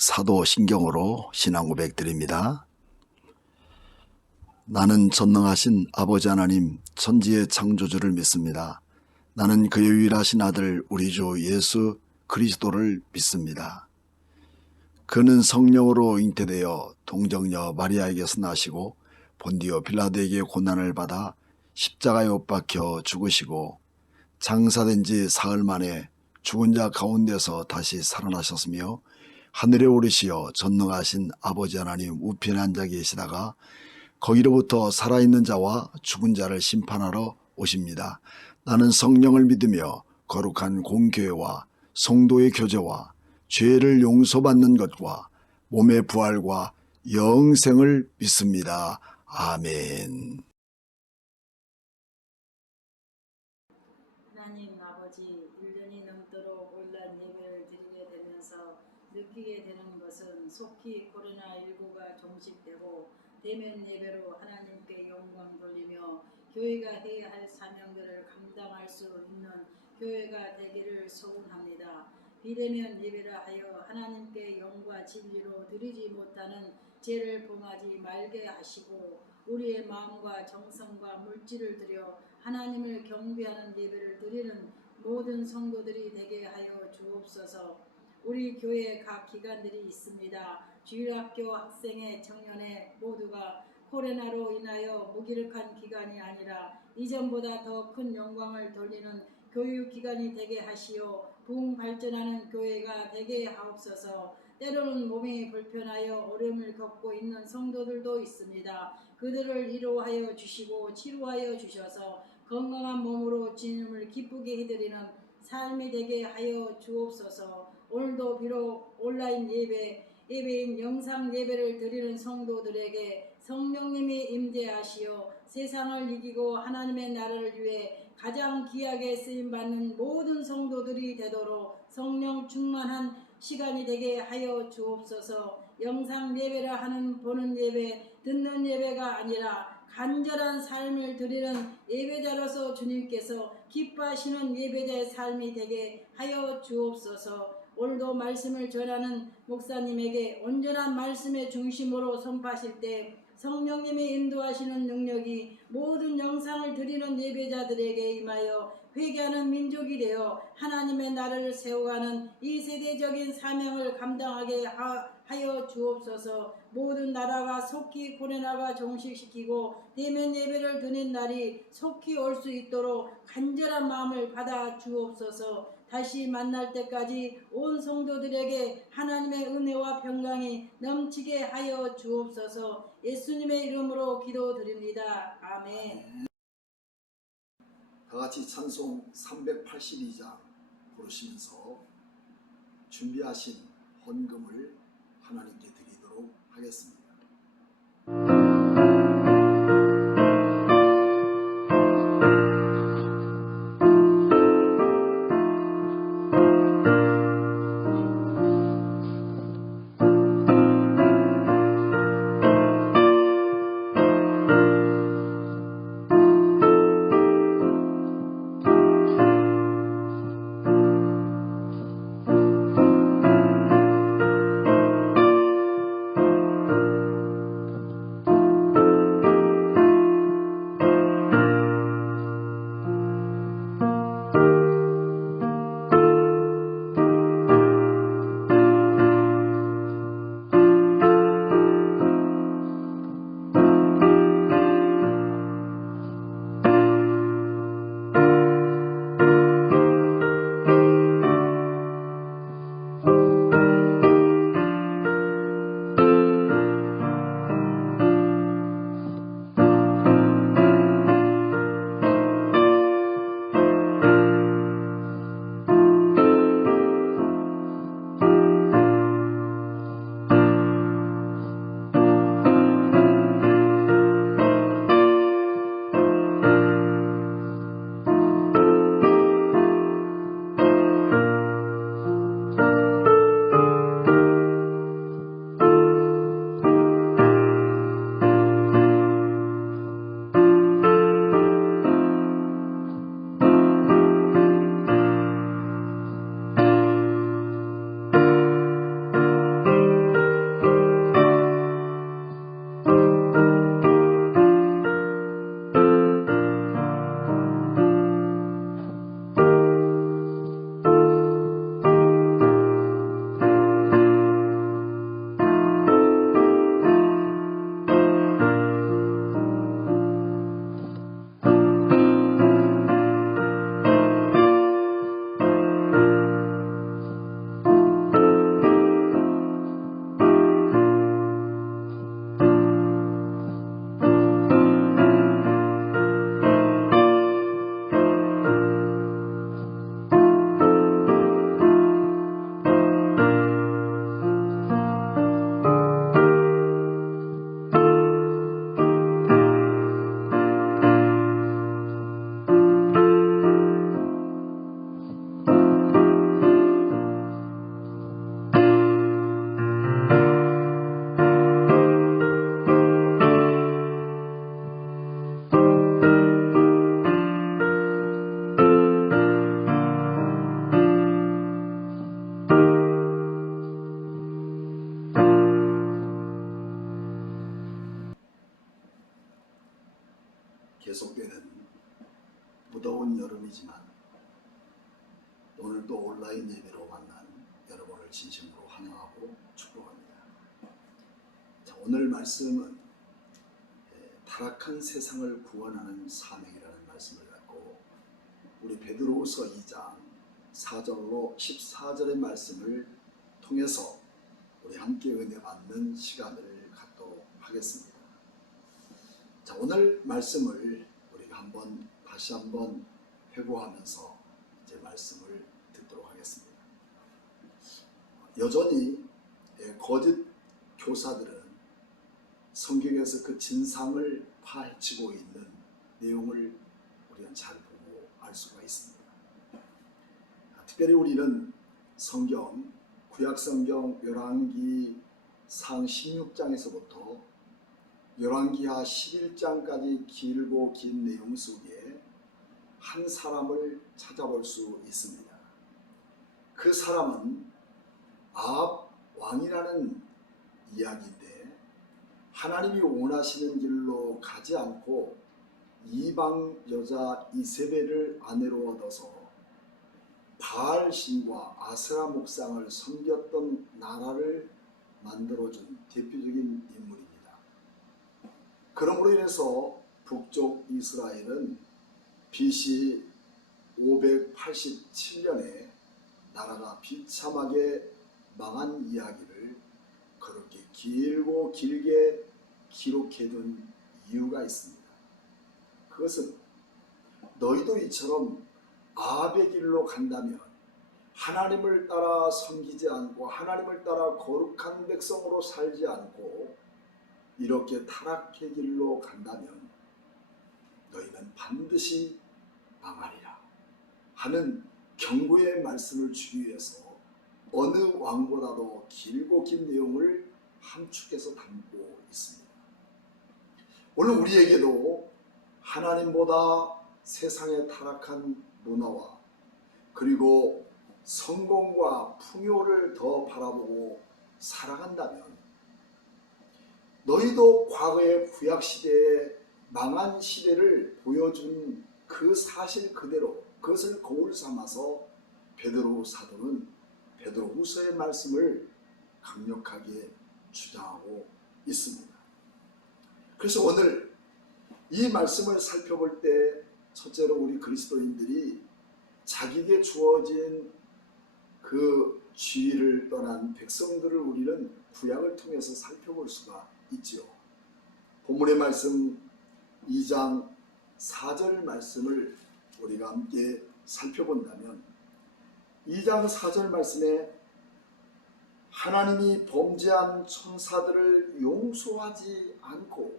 사도신경으로 신앙 고백 드립니다. 나는 전능하신 아버지 하나님 천지의 창조주를 믿습니다. 나는 그의 유일하신 아들 우리 주 예수 그리스도를 믿습니다. 그는 성령으로 잉태되어 동정녀 마리아에게서 나시고 본디오 빌라도에게 고난을 받아 십자가에 못 박혀 죽으시고 장사된 지 사흘 만에 죽은 자 가운데서 다시 살아나셨으며 하늘에 오르시어 전능하신 아버지 하나님 우편에 앉아 계시다가 거기로부터 살아있는 자와 죽은 자를 심판하러 오십니다. 나는 성령을 믿으며 거룩한 공교회와 성도의 교제와 죄를 용서받는 것과 몸의 부활과 영생을 믿습니다. 아멘. 하나님 아버지, 1년이 넘도록 온라인 예배를 드리게 되면서 느끼게 되는 것은 속히 코로나19가 종식되고 대면 예배로 하나님께 영광 돌리며 교회가 해야 할 사명들을 감당할 수 있는 교회가 되기를 소원합니다. 비대면 예배라 하여 하나님께 영과 진리로 드리지 못하는 죄를 범하지 말게 하시고 우리의 마음과 정성과 물질을 들여 하나님을 경배하는 예배를 드리는 모든 성도들이 되게 하여 주옵소서. 우리 교회 각 기관들이 있습니다. 주일학교 학생회 청년회 모두가 코로나로 인하여 무기력한 기간이 아니라 이전보다 더 큰 영광을 돌리는 교육기관이 되게 하시어 부흥 발전하는 교회가 되게 하옵소서. 때로는 몸이 불편하여 어려움을 겪고 있는 성도들도 있습니다. 그들을 위로하여 주시고 치료하여 주셔서 건강한 몸으로 주님을 기쁘게 해드리는 삶이 되게 하여 주옵소서. 오늘도 비록 온라인 예배인 영상 예배를 드리는 성도들에게 성령님이 임재하시어 세상을 이기고 하나님의 나라를 위해 가장 귀하게 쓰임받는 모든 성도들이 되도록 성령 충만한 시간이 되게 하여 주옵소서. 영상 예배라 하는 보는 예배, 듣는 예배가 아니라 간절한 삶을 드리는 예배자로서 주님께서 기뻐하시는 예배자의 삶이 되게 하여 주옵소서. 오늘도 말씀을 전하는 목사님에게 온전한 말씀의 중심으로 선포하실 때 성령님이 인도하시는 능력이 모든 영상을 드리는 예배자들에게 임하여 회개하는 민족이 되어 하나님의 나라를 세워가는 이 세대적인 사명을 감당하게 하여 주옵소서. 모든 나라가 속히 코로나가 종식시키고 대면 예배를 드리는 날이 속히 올 수 있도록 간절한 마음을 받아 주옵소서. 다시 만날 때까지 온 성도들에게 하나님의 은혜와 평강이 넘치게 하여 주옵소서. 예수님의 이름으로 기도드립니다. 아멘. 다 같이 찬송 382장 부르시면서 준비하신 헌금을 하나님께 드리도록 하겠습니다. 무더운 여름이지만 오늘 또 온라인 예배로 만난 여러분을 진심으로 환영하고 축복합니다. 자, 오늘 말씀은 타락한 세상을 구원하는 사명이라는 말씀을 갖고 우리 베드로후서 2장 4절로 14절의 말씀을 통해서 우리 함께 은혜 받는 시간을 갖도록 하겠습니다. 자, 오늘 말씀을 우리가 다시 한번 회고하면서 이제 말씀을 듣도록 하겠습니다. 여전히 거짓 교사들은 성경에서 그 진상을 파헤치고 있는 내용을 우리는 잘 보고 알 수가 있습니다. 특별히 우리는 성경, 구약성경 열왕기 상 16장에서부터 열왕기하 11장까지 길고 긴 내용 속에 한 사람을 찾아볼 수 있습니다. 그 사람은 아합 왕이라는 이야기인데 하나님이 원하시는 길로 가지 않고 이방 여자 이세벨을 아내로 얻어서 바알 신과 아세라 목상을 섬겼던 나라를 만들어준 대표적인 인물입니다. 그러므로 인해서 북쪽 이스라엘은 BC 587년에 나라가 비참하게 망한 이야기를 그렇게 길고 길게 기록해둔 이유가 있습니다. 그것은 너희도 이처럼 아합의 길로 간다면 하나님을 따라 섬기지 않고 하나님을 따라 거룩한 백성으로 살지 않고 이렇게 타락의 길로 간다면 너희는 반드시 망하리라 하는 경고의 말씀을 주기 위해서 어느 왕보다도 길고 긴 내용을 함축해서 담고 있습니다. 오늘 우리에게도 하나님보다 세상의 타락한 문화와 그리고 성공과 풍요를 더 바라보고 살아간다면 너희도 과거의 구약시대의 망한 시대를 보여준 그 사실 그대로 그것을 거울 삼아서 베드로 사도는 베드로후서의 말씀을 강력하게 주장하고 있습니다. 그래서 오늘 이 말씀을 살펴볼 때 첫째로 우리 그리스도인들이 자기에게 주어진 그 지위를 떠난 백성들을 우리는 구약을 통해서 살펴볼 수가 있지요. 본문의 말씀 2장 4절 말씀을 우리가 함께 살펴본다면 2장 4절 말씀에 하나님이 범죄한 천사들을 용서하지 않고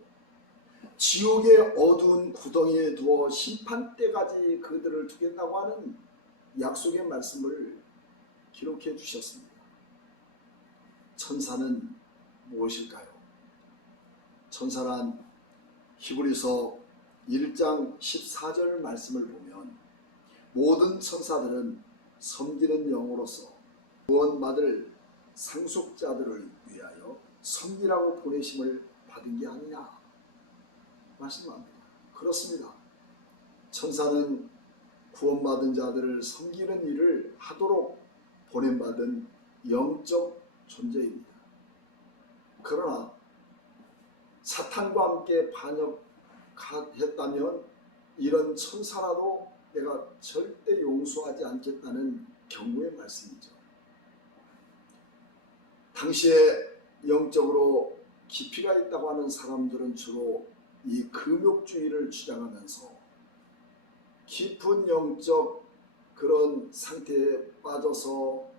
지옥의 어두운 구덩이에 두어 심판 때까지 그들을 두겠다고 하는 약속의 말씀을 기록해 주셨습니다. 천사는 무엇일까요? 천사란 히브리서 1장 14절 말씀을 보면 모든 천사들은 섬기는 영으로서 구원받을 상속자들을 위하여 섬기라고 보내심을 받은 게 아니냐 말씀합니다. 그렇습니다. 천사는 구원받은 자들을 섬기는 일을 하도록 보냄받은 영적 존재입니다. 그러나 사탄과 함께 반역했다면 이런 천사라도 내가 절대 용서하지 않겠다는 경고의 말씀이죠. 당시에 영적으로 깊이가 있다고 하는 사람들은 주로 이 금욕주의를 주장하면서 깊은 영적 그런 상태에 빠져서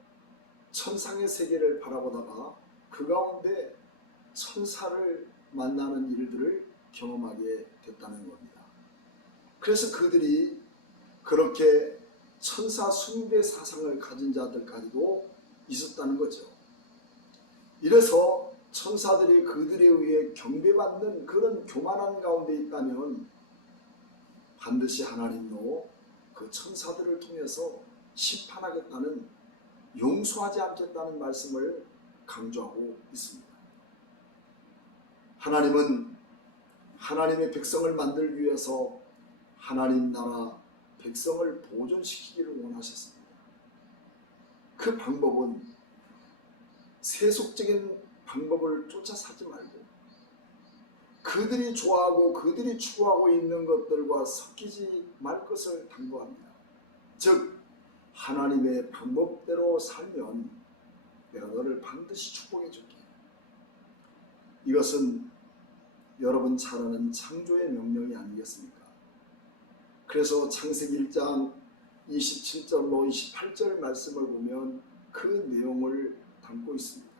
천상의 세계를 바라보다가 그 가운데 천사를 만나는 일들을 경험하게 됐다는 겁니다. 그래서 그들이 그렇게 천사 숭배 사상을 가진 자들까지도 있었다는 거죠. 이래서 천사들이 그들에 의해 경배받는 그런 교만한 가운데 있다면 반드시 하나님도 그 천사들을 통해서 심판하겠다는, 용서하지 않겠다는 말씀을 강조하고 있습니다. 하나님은 하나님의 백성을 만들기 위해서 하나님 나라 백성을 보존시키기를 원하셨습니다. 그 방법은 세속적인 방법을 쫓아 사지 말고 그들이 좋아하고 그들이 추구하고 있는 것들과 섞이지 말 것을 당부합니다. 즉 하나님의 방법대로 살면 내가 너를 반드시 축복해 줄게. 이것은 여러분 잘 아는 창조의 명령이 아니겠습니까? 그래서 창세기 1장 27절로 28절 말씀을 보면 그 내용을 담고 있습니다.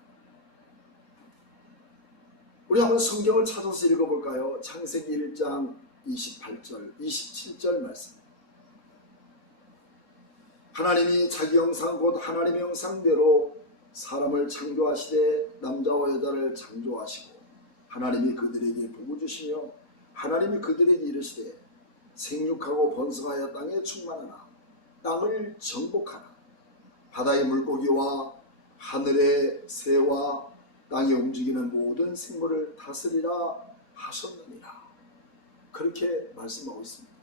우리 한번 성경을 찾아서 읽어볼까요? 창세기 1장 28절, 27절 말씀. 하나님이 자기 형상 곧 하나님의 형상대로 사람을 창조하시되 남자와 여자를 창조하시고 하나님이 그들에게 복을 주시며 하나님이 그들에게 이르시되 생육하고 번성하여 땅에 충만하라 땅을 정복하라 바다의 물고기와 하늘의 새와 땅에 움직이는 모든 생물을 다스리라 하셨느니라. 그렇게 말씀하고 있습니다.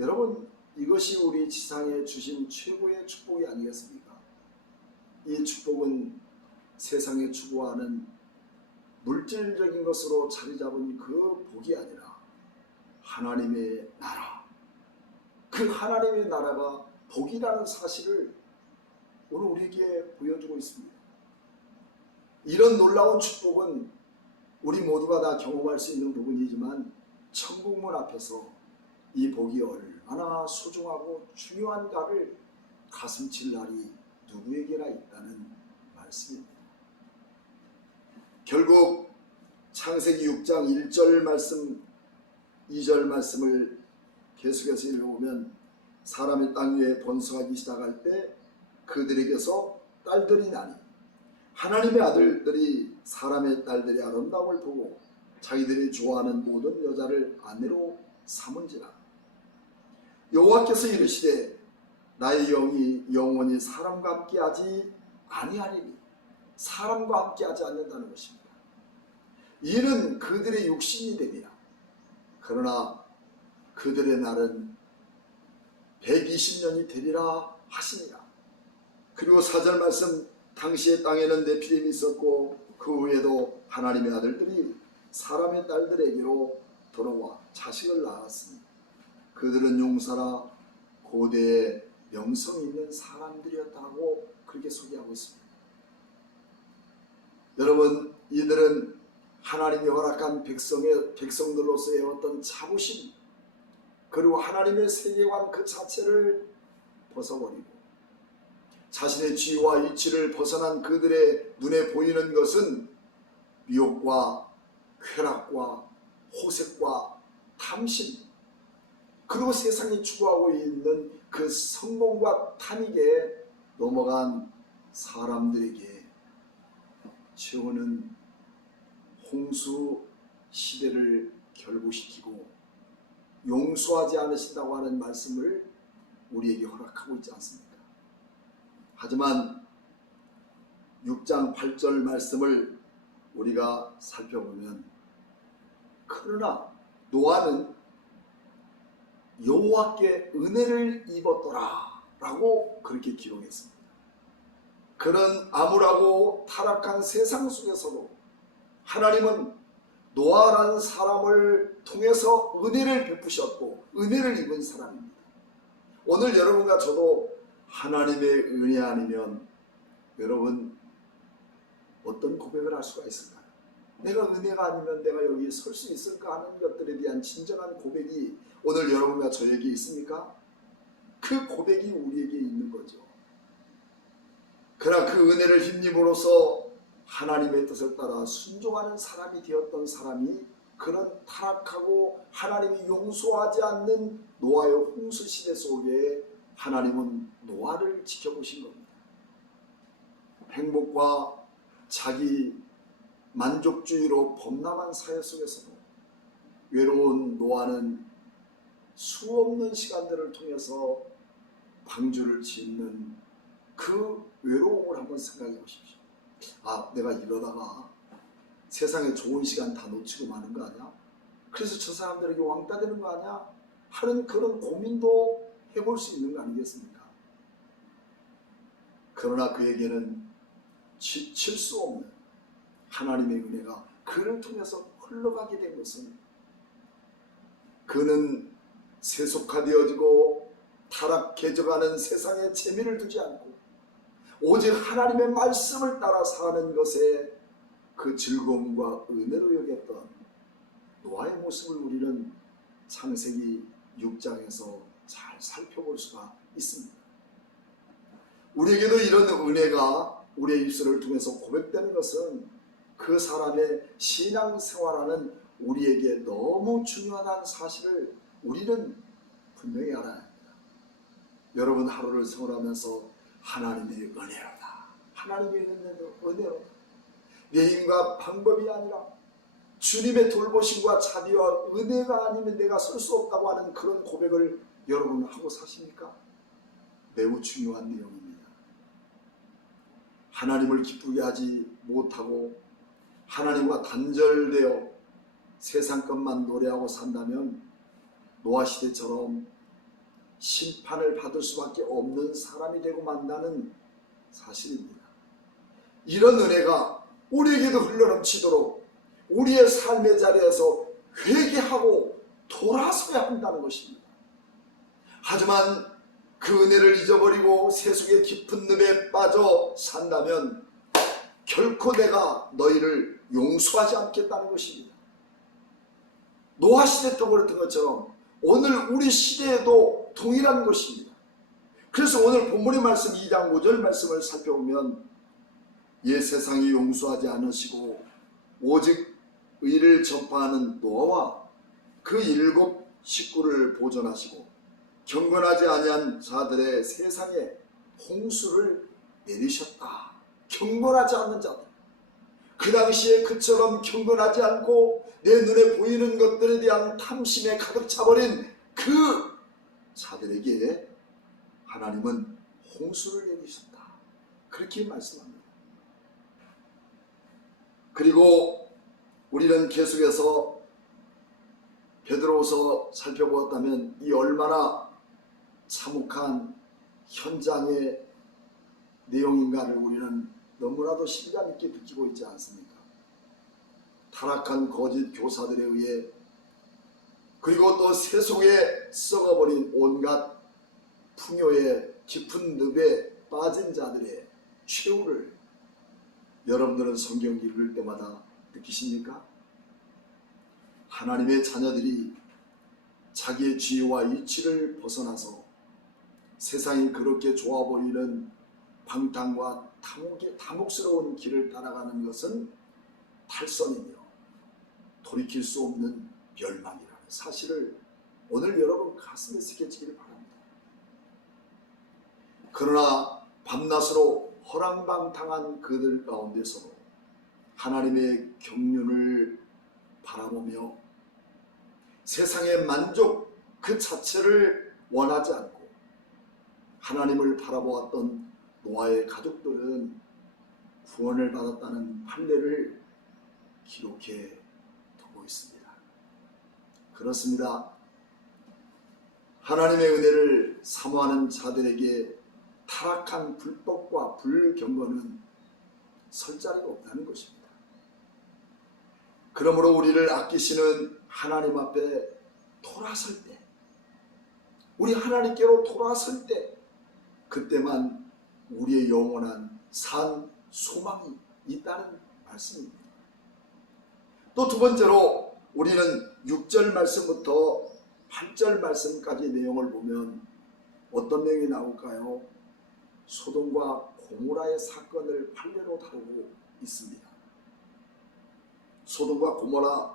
여러분, 이것이 우리 지상에 주신 최고의 축복이 아니겠습니까? 이 축복은 세상에 추구하는 물질적인 것으로 자리 잡은 그 복이 아니라 하나님의 나라, 그 하나님의 나라가 복이라는 사실을 오늘 우리에게 보여주고 있습니다. 이런 놀라운 축복은 우리 모두가 다 경험할 수 있는 부분이지만 천국문 앞에서 이 복이 얼마나 소중하고 중요한가를 가슴칠 날이 누구에게나 있다는 말씀입니다. 결국 창세기 6장 1절 말씀, 2절 말씀을 계속해서 읽어보면 사람의 땅 위에 번성하기 시작할 때 그들에게서 딸들이 나니 하나님의 아들들이 사람의 딸들의 아름다움을 보고 자기들이 좋아하는 모든 여자를 아내로 삼은지라. 여호와께서 이르시되 나의 영이 영원히 사람과 함께하지 아니하리니 사람과 함께하지 않는다는 것입니다. 이는 그들의 육신이 됨이라. 그러나 그들의 날은 120년이 되리라 하시니라. 그리고 4절 말씀, 당시의 땅에는 네피림이 있었고 그 후에도 하나님의 아들들이 사람의 딸들에게로 돌아와 자식을 낳았으니 그들은 용사라 고대의 명성이 있는 사람들이었다고 그렇게 소개하고 있습니다. 여러분, 이들은 하나님이 허락한 백성들로서의 어떤 자부심 그리고 하나님의 세계관 그 자체를 벗어버리고 자신의 지위와 이치를 벗어난 그들의 눈에 보이는 것은 미혹과 쾌락과 호색과 탐심 그리고 세상이 추구하고 있는 그 성공과 탐익에 넘어간 사람들에게 최후는 홍수 시대를 결부시키고 용서하지 않으신다고 하는 말씀을 우리에게 허락하고 있지 않습니까? 하지만 6장 8절 말씀을 우리가 살펴보면 그러나 노아는 여호와께 은혜를 입었더라 라고 그렇게 기록했습니다. 그런 암울하고 타락한 세상 속에서도 하나님은 노아라는 사람을 통해서 은혜를 베푸셨고 은혜를 입은 사람입니다. 오늘 여러분과 저도 하나님의 은혜 아니면 여러분 어떤 고백을 할 수가 있을까요? 내가 은혜가 아니면 내가 여기 설 수 있을까 하는 것들에 대한 진정한 고백이 오늘 여러분과 저에게 있습니까? 그 고백이 우리에게 있는 거죠. 그러나 그 은혜를 힘입으로써 하나님의 뜻을 따라 순종하는 사람이 되었던 사람이 그런 타락하고 하나님이 용서하지 않는 노아의 홍수 시대 속에 하나님은 노아를 지켜보신 겁니다. 행복과 자기 만족주의로 범람한 사회 속에서도 외로운 노아는 수없는 시간들을 통해서 방주를 짓는 그 외로움을 한번 생각해 보십시오. 아, 내가 이러다가 세상에 좋은 시간 다 놓치고 마는 거 아니야? 그래서 저 사람들에게 왕따 되는 거 아니야? 하는 그런 고민도 해볼 수 있는 거 아니겠습니까? 그러나 그에게는 지칠 수 없는 하나님의 은혜가 그를 통해서 흘러가게 된 것은 그는 세속화되어지고 타락해져가는 세상에 재미를 두지 않고 오직 하나님의 말씀을 따라 사는 것에 그 즐거움과 은혜로 여겼던 노아의 모습을 우리는 창세기 6장에서 잘 살펴볼 수가 있습니다. 우리에게도 이런 은혜가 우리의 입술을 통해서 고백되는 것은 그 사람의 신앙생활하는 우리에게 너무 중요하다는 사실을 우리는 분명히 알아야 합니다. 여러분 하루를 생활하면서 하나님의 은혜로다. 하나님의 은혜로다. 내 힘과 방법이 아니라 주님의 돌보심과 자비와 은혜가 아니면 내가 설 수 없다고 하는 그런 고백을 여러분 하고 사십니까? 매우 중요한 내용입니다. 하나님을 기쁘게 하지 못하고 하나님과 단절되어 세상 것만 노래하고 산다면 노아 시대처럼 심판을 받을 수밖에 없는 사람이 되고 만다는 사실입니다. 이런 은혜가 우리에게도 흘러넘치도록 우리의 삶의 자리에서 회개하고 돌아서야 한다는 것입니다. 하지만 그 은혜를 잊어버리고 세속의 깊은 늪에 빠져 산다면 결코 내가 너희를 용서하지 않겠다는 것입니다. 노아 시대 때 그랬던 것처럼 오늘 우리 시대에도 동일한 것입니다. 그래서 오늘 본문의 말씀 2장 5절 말씀을 살펴보면 옛 세상이 용서하지 않으시고 오직 의를 전파하는 노아와 그 7 식구를 보존하시고 경건하지 아니한 자들의 세상에 홍수를 내리셨다. 경건하지 않는 자들, 그 당시에 그처럼 경건하지 않고 내 눈에 보이는 것들에 대한 탐심에 가득 차버린 그 자들에게 하나님은 홍수를 내리셨다. 그렇게 말씀합니다. 그리고 우리는 계속해서 베드로후서 살펴보았다면 이 얼마나 참혹한 현장의 내용인가를 우리는 너무나도 실감 있게 느끼고 있지 않습니까? 타락한 거짓 교사들에 의해 그리고 또 세속에 썩어버린 온갖 풍요의 깊은 늪에 빠진 자들의 최후를 여러분들은 성경 읽을 때마다 느끼십니까? 하나님의 자녀들이 자기의 지위와 이치를 벗어나서 세상이 그렇게 좋아 보이는 방탕과 탐욕스러운 길을 따라가는 것은 탈선이며 돌이킬 수 없는 멸망이라는 사실을 오늘 여러분 가슴에 새겨지기를 바랍니다. 그러나 밤낮으로 허랑방탕한 그들 가운데서도 하나님의 경륜을 바라보며 세상의 만족 그 자체를 원하지 않고 하나님을 바라보았던 노아의 가족들은 구원을 받았다는 판례를 기록해 두고 있습니다. 그렇습니다. 하나님의 은혜를 사모하는 자들에게 타락한 불법과 불경건은 설 자리가 없다는 것입니다. 그러므로 우리를 아끼시는 하나님 앞에 돌아설 때, 우리 하나님께로 돌아설 때, 그때만 우리의 영원한 산 소망이 있다는 말씀입니다. 또 두 번째로 우리는 6절 말씀부터 8절 말씀까지 내용을 보면 어떤 내용이 나올까요? 소돔과 고모라의 사건을 판례로 다루고 있습니다. 소돔과 고모라에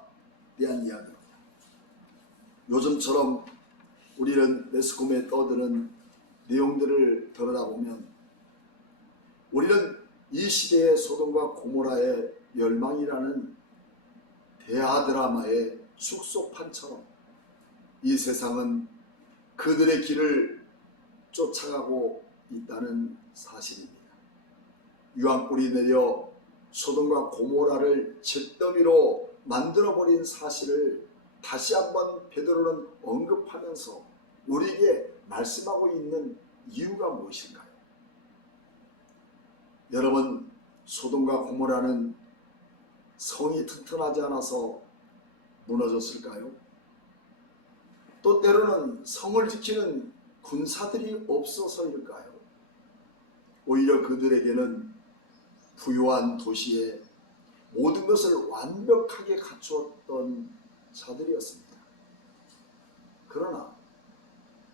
대한 이야기입니다. 요즘처럼 우리는 매스컴에 떠드는 내용들을 들여다보면 우리는 이 시대의 소돔과 고모라의 멸망이라는 대하드라마의 숙소판처럼 이 세상은 그들의 길을 쫓아가고 있다는 사실입니다. 유황불이 내려 소돔과 고모라를 잿더미로 만들어버린 사실을 다시 한번 베드로는 언급하면서 우리에게 말씀하고 있는 이유가 무엇일까요? 여러분, 소돔과 고모라는 성이 튼튼하지 않아서 무너졌을까요? 또 때로는 성을 지키는 군사들이 없어서일까요? 오히려 그들에게는 부유한 도시에 모든 것을 완벽하게 갖추었던 자들이었습니다. 그러나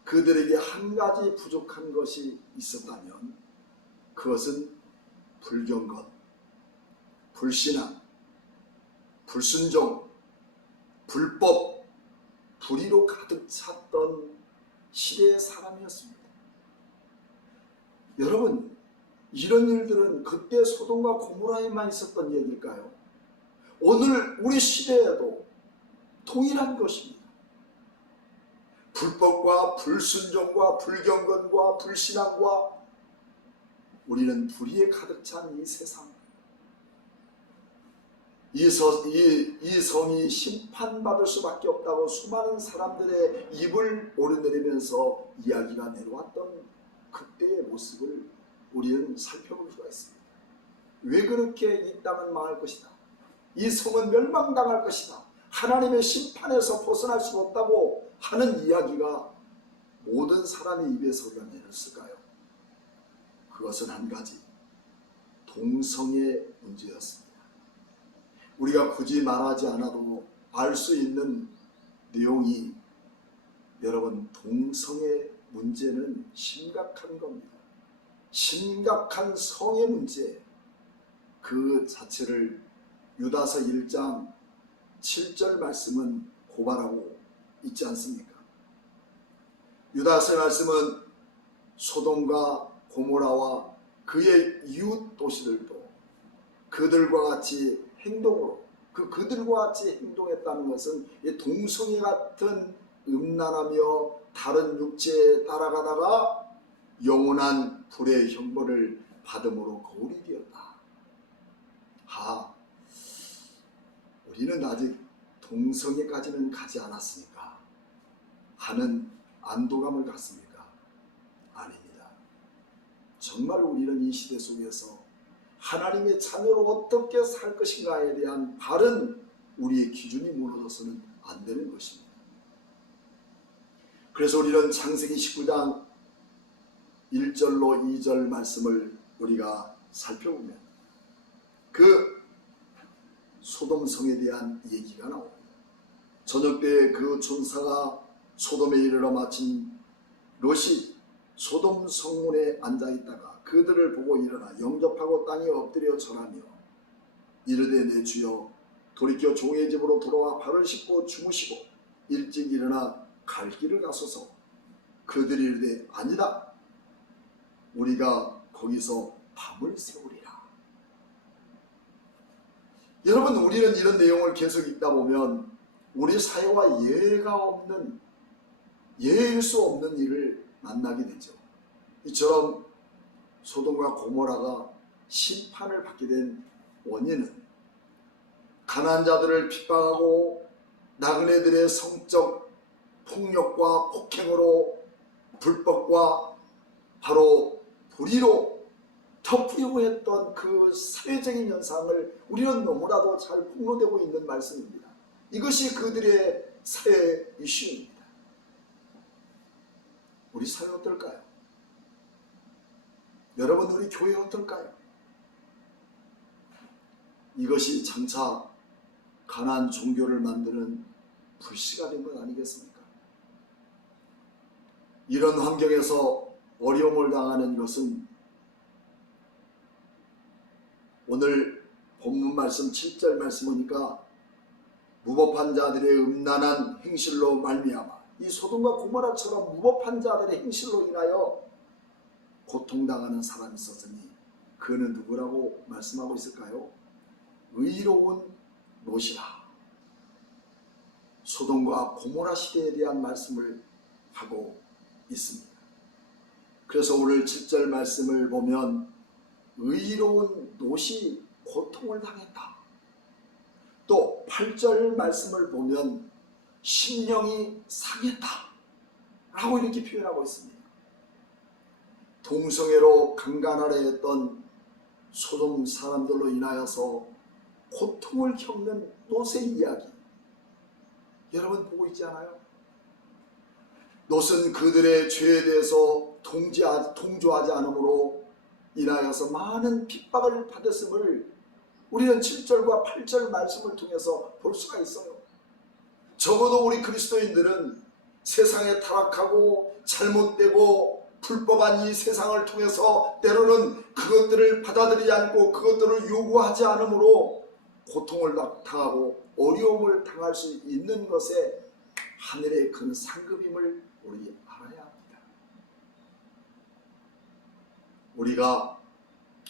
그들에게 한 가지 부족한 것이 있었다면 그것은 불경건, 불신앙, 불순종, 불법, 불의로 가득 찼던 시대의 사람이었습니다. 여러분, 이런 일들은 그때 소돔과 고모라에만 있었던 얘기일까요? 오늘 우리 시대에도 동일한 것입니다. 불법과 불순종과 불경건과 불신앙과 우리는 불의에 가득 찬 이 세상, 이 성이 심판받을 수밖에 없다고 수많은 사람들의 입을 오르내리면서 이야기가 내려왔던 그때의 모습을 우리는 살펴볼 수가 있습니다. 왜 그렇게 이 땅은 망할 것이다, 이 성은 멸망당할 것이다, 하나님의 심판에서 벗어날 수 없다고 하는 이야기가 모든 사람의 입에서 흘러내렸을까요? 그것은 한 가지, 동성의 문제였습니다. 우리가 굳이 말하지 않아도 알 수 있는 내용이, 여러분, 동성의 문제는 심각한 겁니다. 심각한 성의 문제, 그 자체를 유다서 1장 7절 말씀은 고발하고 있지 않습니까? 유다서의 말씀은 소돔과 고모라와 그의 이웃 도시들도 그들과 같이 행동으로, 그들과 같이 행동했다는 것은 이 동성애 같은 음란하며 다른 육체에 따라가다가 영원한 불의 형벌을 받음으로 거울이 되었다. 우리는 아직 동성애까지는 가지 않았으니까 하는 안도감을 갖습니까? 아닙니다. 정말 우리는 이 시대 속에서 하나님의 자녀로 어떻게 살 것인가에 대한 바른 우리의 기준이 무너져서는 안 되는 것입니다. 그래서 우리는 창세기 19장 1절로 2절 말씀을 우리가 살펴보면 그 소돔성에 대한 얘기가 나옵니다. 저녁 때에 그 천사가 소돔에 이르러 마침 롯이 소돔 성문에 앉아있다가 그들을 보고 일어나 영접하고 땅에 엎드려 절하며 이르되, 내 주여, 돌이켜 종의 집으로 돌아와 발을 씻고 주무시고 일찍 일어나 갈 길을 가소서. 그들이 이르되, 아니다, 우리가 거기서 밤을 새우리라. 여러분, 우리는 이런 내용을 계속 읽다 보면 우리 사회와 예일 수 없는 일을 만나게 되죠. 이처럼 소돔과 고모라가 심판을 받게 된 원인은 가난한 자들을 핍박하고 나그네들의 성적 폭력과 폭행으로, 불법과 바로 불의로 덮으려고 했던 그 사회적인 현상을 우리는 너무나도 잘 폭로되고 있는 말씀입니다. 이것이 그들의 사회 이슈입니다. 우리 사회 어떨까요? 여러분, 우리 교회 어떨까요? 이것이 장차 가난한 종교를 만드는 불씨가 된 것 아니겠습니까? 이런 환경에서 어려움을 당하는 것은 오늘 본문 말씀 7절 말씀이니까 무법한 자들의 음란한 행실로 말미암아, 이 소돔과 고모라처럼 무법한 자들의 행실로 인하여 고통당하는 사람이 있었으니 그는 누구라고 말씀하고 있을까요? 의로운 롯이라. 소돔과 고모라 시대에 대한 말씀을 하고 있습니다. 그래서 오늘 7절 말씀을 보면 의로운 롯이 고통을 당했다. 또 8절 말씀을 보면 심령이 상했다 라고 이렇게 표현하고 있습니다. 동성애로 강간하려 했던 소돔 사람들로 인하여서 고통을 겪는 롯의 이야기, 여러분 보고 있지 않아요? 롯은 그들의 죄에 대해서 동조하지 않으므로 인하여서 많은 핍박을 받았음을 우리는 7절과 8절 말씀을 통해서 볼 수가 있어요. 적어도 우리 그리스도인들은 세상에 타락하고 잘못되고 불법한 이 세상을 통해서 때로는 그것들을 받아들이지 않고 그것들을 요구하지 않으므로 고통을 당하고 어려움을 당할 수 있는 것에 하늘의 큰 상급임을 우리 알아야 합니다. 우리가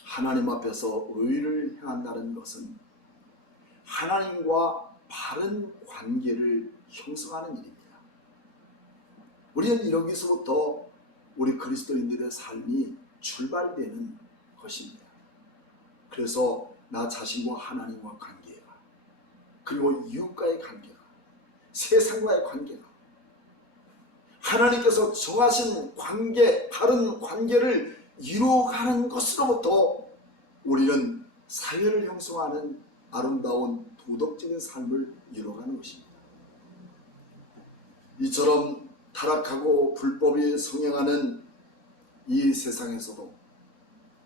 하나님 앞에서 의를 행한다는 것은 하나님과 바른 관계를 형성하는 일입니다. 우리는 여기서부터 우리 그리스도인들의 삶이 출발되는 것입니다. 그래서 나 자신과 하나님과 관계가, 그리고 이웃과의 관계가, 세상과의 관계가, 하나님께서 정하신 관계, 바른 관계를 이루어가는 것으로부터 우리는 사회를 형성하는 아름다운 도덕적인 삶을 이루어가는 것입니다. 이처럼 타락하고 불법이 성행하는 이 세상에서도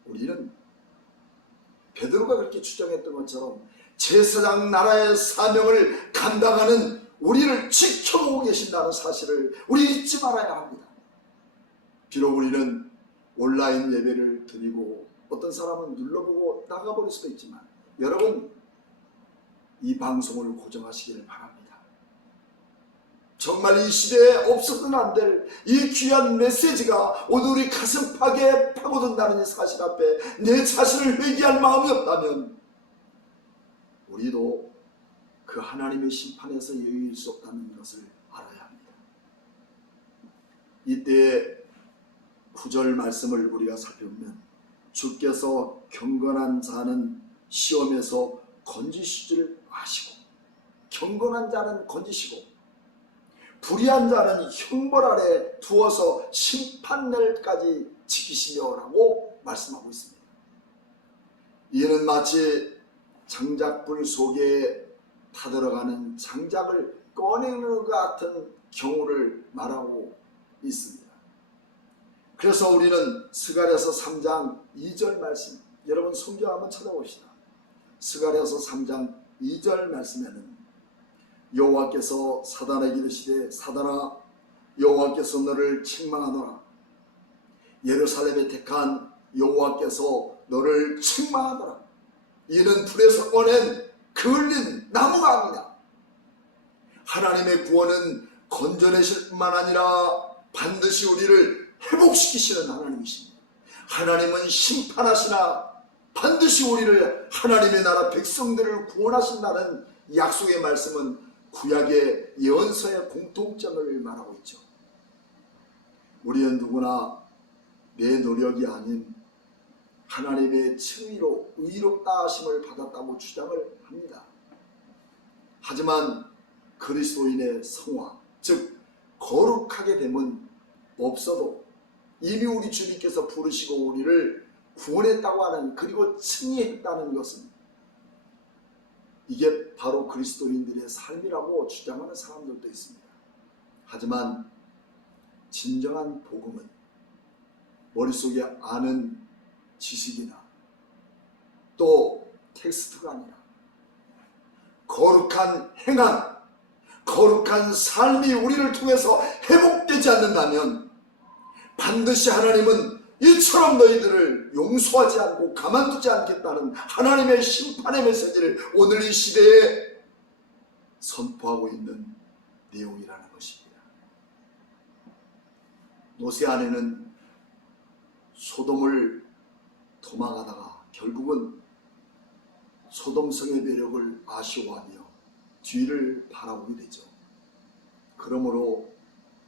우리는 베드로가 그렇게 주장했던 것처럼 제사장 나라의 사명을 감당하는 우리를 지켜보고 계신다는 사실을 우리 잊지 말아야 합니다. 비록 우리는 온라인 예배를 드리고 어떤 사람은 눌러보고 나가버릴 수도 있지만 여러분, 이 방송을 고정하시기를 바랍니다. 정말 이 시대에 없어서는 안 될 이 귀한 메시지가 오늘 우리 가슴팍에 파고든다는 이 사실 앞에 내 자신을 회개할 마음이 없다면 우리도 그 하나님의 심판에서 여유일 수 없다는 것을 알아야 합니다. 이때 9절 말씀을 우리가 살펴보면 주께서 경건한 자는 시험에서 건지시줄 아시고, 경건한 자는 건지시고 불의한 자는 형벌 아래 두어서 심판날까지 지키시려라고 말씀하고 있습니다. 이는 마치 장작불 속에 타들어가는 장작을 꺼내는 것 같은 경우를 말하고 있습니다. 그래서 우리는 스가랴서 3장 2절 말씀, 여러분 성경 한번 찾아봅시다. 스가랴서 3장 2절 말씀에는 여호와께서 사단에게 이르시되 사단아, 여호와께서 너를 책망하노라. 예루살렘에 택한 여호와께서 너를 책망하노라. 이는 불에서 꺼낸 그을린 나무가 아니라. 하나님의 구원은 건져내실 뿐만 아니라 반드시 우리를 회복시키시는 하나님이십니다. 하나님은 심판하시나 반드시 우리를, 하나님의 나라 백성들을 구원하신다는 약속의 말씀은 구약의 예언서의 공통점을 말하고 있죠. 우리는 누구나 내 노력이 아닌 하나님의 칭의로 의롭다 하심을 받았다고 주장을 합니다. 하지만 그리스도인의 성화, 즉 거룩하게 됨은 없어도 이미 우리 주님께서 부르시고 우리를 구원했다고 하는, 그리고 칭의했다는 것은 이게 바로 그리스도인들의 삶이라고 주장하는 사람들도 있습니다. 하지만 진정한 복음은 머릿속에 아는 지식이나 또 텍스트가 아니라 거룩한 행함, 거룩한 삶이 우리를 통해서 회복되지 않는다면 반드시 하나님은 이처럼 너희들을 용서하지 않고 가만두지 않겠다는 하나님의 심판의 메시지를 오늘 이 시대에 선포하고 있는 내용이라는 것입니다. 롯의 아내는 소돔을 도망하다가 결국은 소돔성의 매력을 아쉬워하며 뒤를 바라보게 되죠. 그러므로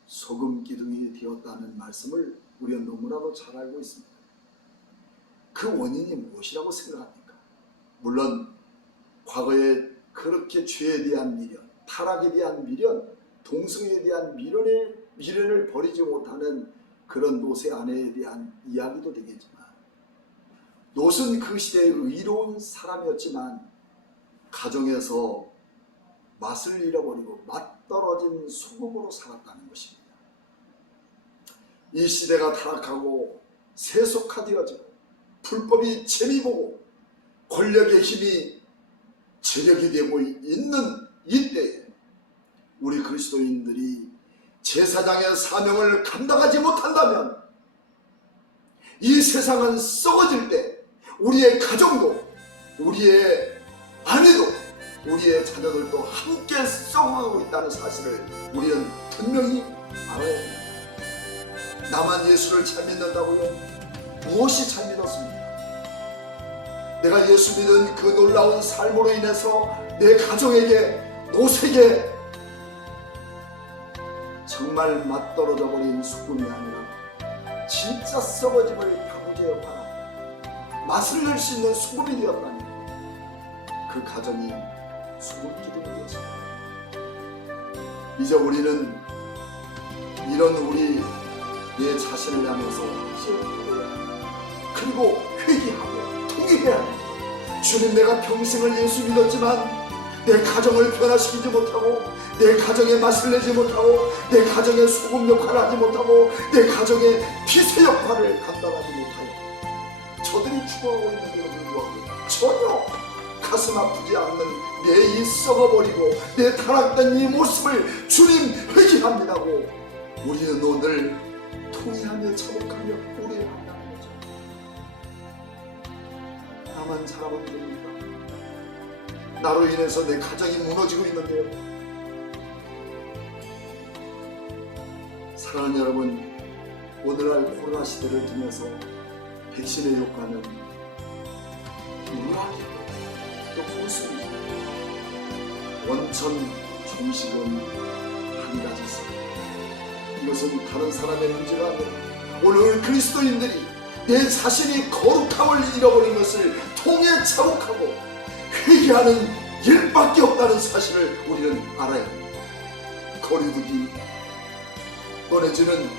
소금 기둥이 되었다는 말씀을 우리가 너무나도 잘 알고 있습니다. 그 원인이 무엇이라고 생각합니까? 물론 과거에 그렇게 죄에 대한 미련, 타락에 대한 미련, 동성애에 대한 미련을 버리지 못하는 그런 롯의 아내에 대한 이야기도 되겠지만, 롯은 그 시대의 의로운 사람이었지만 가정에서 맛을 잃어버리고 맛떨어진 소금으로 살았다는 것입니다. 이 시대가 타락하고 세속화되어지고 불법이 재미보고 권력의 힘이 재력이 되고 있는 이때에 우리 그리스도인들이 제사장의 사명을 감당하지 못한다면 이 세상은 썩어질 때 우리의 가정도, 우리의 아내도, 우리의 자녀들도 함께 썩어가고 있다는 사실을 우리는 분명히 알아야 합니다. 나만 예수를 잘 믿는다고요? 무엇이 잘 믿었습니까? 내가 예수 믿은 그 놀라운 삶으로 인해서 내 가정에게, 롯에게 정말 맛떨어져 버린 소금이 아니라 진짜 썩어짐을 다부지에 관한 맛을 낼 수 있는 소금이 되었다니, 그 가정이 소금 기둥이 되었습니다. 이제 우리는 이런 우리 내 자신을 향해서 그리고 회개하고 통회해야 합니다. 주님, 내가 평생을 예수 믿었지만 내 가정을 변화시키지 못하고, 내 가정에 맛을 내지 못하고, 내 가정에 소금 역할을 하지 못하고, 내 가정에 피세 역할을 감당하지 못하여 저들이 죽어가고 있는데도 불구하고 전혀 가슴 아프지 않는 내 이 썩어버리고 내 타락된 이 모습을 주님 회개합니다고 우리는 오늘 통회하며 자복하며 우려한다는 거죠. 나만 잘하면 됩니까? 나로 인해서 내 가정이 무너지고 있는데요. 사랑하는 여러분, 오늘날 코로나 시대를 통해서 백신의 효과는 유효하게 또 고수입니다. 원천 종식은 한 가지 있습니다. 이것은 다른 사람의 문제가 아니라 오늘 그리스도인들이 내 자신이 거룩함을 잃어버린 것을 통해 자복하고 회개하는 일밖에 없다는 사실을 우리는 알아야 합니다. 거리두기, 꺼내지는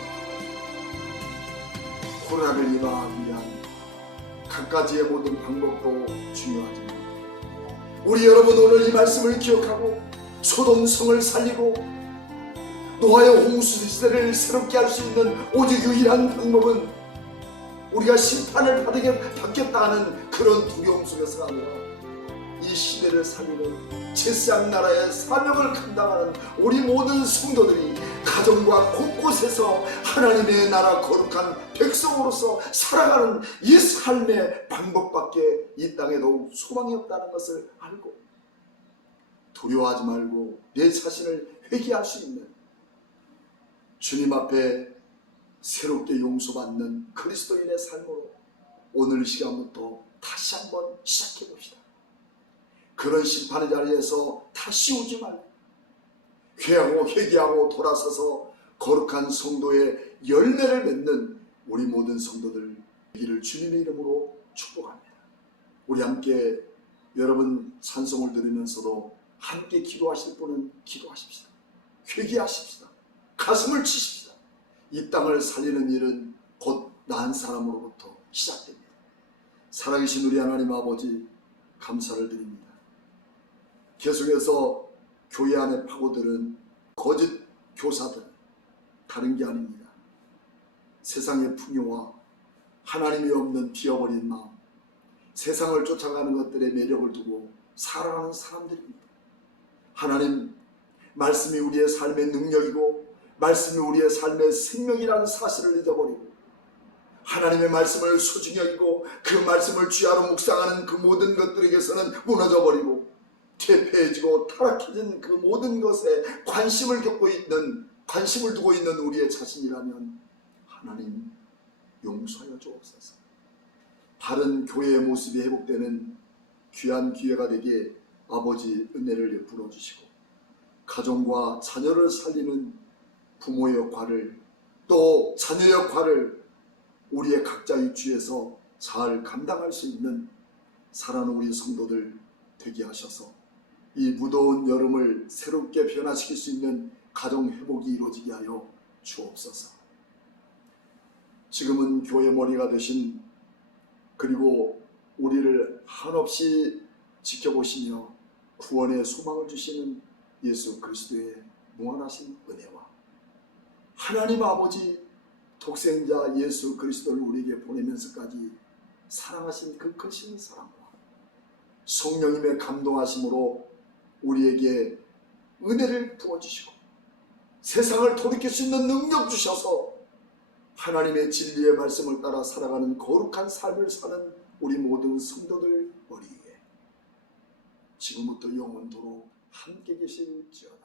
코로나를 예방하기 위한 각가지의 모든 방법도 중요하지만 우리 여러분, 오늘 이 말씀을 기억하고 소돔성을 살리고 노아의 홍수 시대를 새롭게 할 수 있는 오직 유일한 방법은 우리가 심판을 받겠다 하는 그런 두려움 속에서가 아니라 이 시대를 살리는 제사장 나라의 사명을 감당하는 우리 모든 성도들이 가정과 곳곳에서 하나님의 나라 거룩한 백성으로서 살아가는 이 삶의 방법밖에 이 땅에 더욱 소망이 없다는 것을 알고 두려워하지 말고 내 자신을 회개할 수 있는, 주님 앞에 새롭게 용서받는 그리스도인의 삶으로 오늘 시간부터 다시 한번 시작해 봅시다. 그런 심판의 자리에서 다시 오지 말고 회개하고 돌아서서 거룩한 성도의 열매를 맺는 우리 모든 성도들 되기를 주님의 이름으로 축복합니다. 우리 함께 여러분 찬송을 들으면서도 함께 기도하실 분은 기도하십시다. 회개하십시다. 가슴을 치십시다. 이 땅을 살리는 일은 곧 나은 사람으로부터 시작됩니다. 살아계신 우리 하나님 아버지, 감사를 드립니다. 계속해서 교회 안에 파고드는 거짓 교사들, 다른 게 아닙니다. 세상의 풍요와 하나님이 없는 비어버린 마음, 세상을 쫓아가는 것들의 매력을 두고 살아가는 사람들입니다. 하나님, 말씀이 우리의 삶의 능력이고 말씀이 우리의 삶의 생명이라는 사실을 잊어버리고 하나님의 말씀을 소중히 여기고 그 말씀을 쥐하로 묵상하는 그 모든 것들에게서는 무너져버리고 퇴폐해지고 타락해진 그 모든 것에 관심을 두고 있는 우리의 자신이라면 하나님 용서하여 주옵소서. 바른 교회의 모습이 회복되는 귀한 기회가 되게 아버지 은혜를 베풀어 주시고 가정과 자녀를 살리는 부모의 역할을 또 자녀 역할을 우리의 각자 위치에서 잘 감당할 수 있는 사랑하는 우리 성도들 되게 하셔서 이 무더운 여름을 새롭게 변화시킬 수 있는 가정 회복이 이루어지게 하여 주옵소서. 지금은 교회 머리가 되신, 그리고 우리를 한없이 지켜보시며 구원의 소망을 주시는 예수 그리스도의 무한하신 은혜와 하나님 아버지 독생자 예수 그리스도를 우리에게 보내면서까지 사랑하신 그 크신 사랑과 성령님의 감동하심으로 우리에게 은혜를 부어주시고 세상을 돌이킬 수 있는 능력 주셔서 하나님의 진리의 말씀을 따라 살아가는 거룩한 삶을 사는 우리 모든 성도들 머리에 지금부터 영원토록 함께 계실지어다.